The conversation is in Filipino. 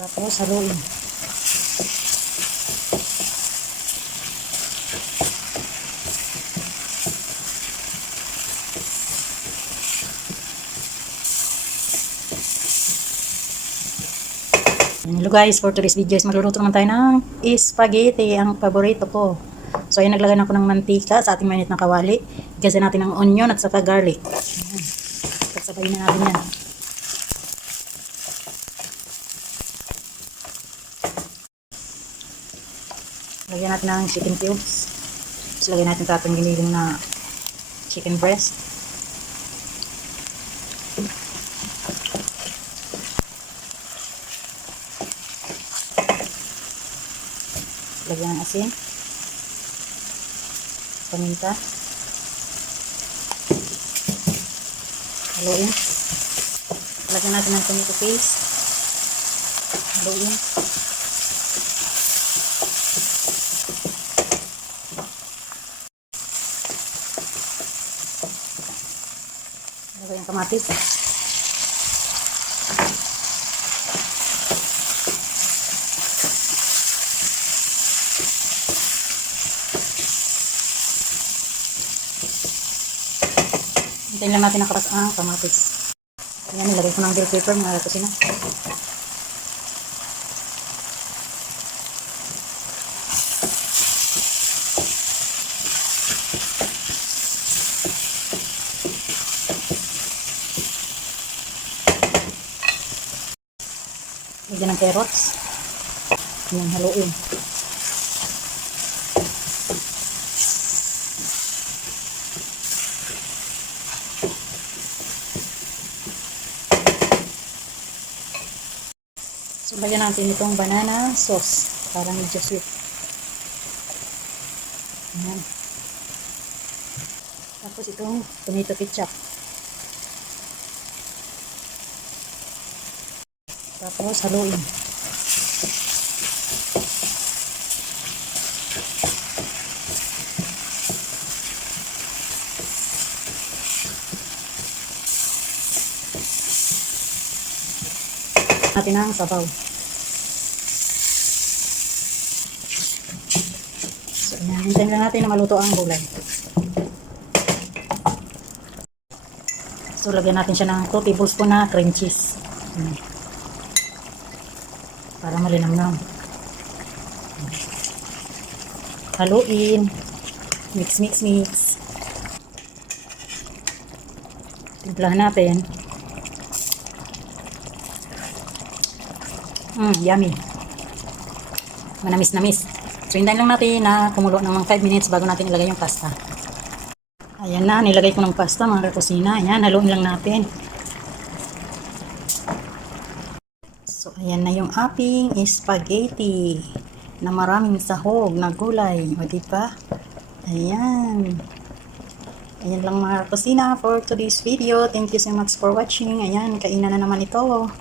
Tapos haluin. Hello guys, for today's video is magluluto naman tayo ng spaghetti, ang paborito ko. So ayan, naglagay na ako ng mantika sa ating mainit na kawali. Igasin natin ng onion at saka garlic. Pagsabayin na natin yan. Lagyan natin ng chicken cubes. Tapos lagyan natin sa ating giniling na chicken breast. Lagyan ng asin, paminta, haluin. Lagyan natin ng tomato paste, haluin. Lagyan ng kamatis. Hintayin lang natin nakaras ang kamatis. Ayan, nilagay ko ng bell pepper mga kusina. Lagyan ng carrots. Ayan, haluin. So, lagyan natin itong banana sauce para medyo sweet. Ayan. Tapos itong tomato ketchup. Tapos haluin. Natin ang sabaw. So, ayan. Hintayin lang natin na maluto ang gulay. So, lagyan natin siya ng 2 tablespoon na cream cheese. Para malinamnam. Haluin. Mix, mix, mix. Timplahan natin. Yummy. Manamis-namis. So, hintayin lang natin na kumulo ng mga 5 minutes bago natin ilagay yung pasta. Ayan na, nilagay ko ng pasta mga kakusina. Ayan, haluin lang natin. So, ayan na yung ating spaghetti na maraming sahog na gulay. O, diba? Ayan. Ayan lang mga kakusina for today's video. Thank you so much for watching. Ayan, kainan na naman ito.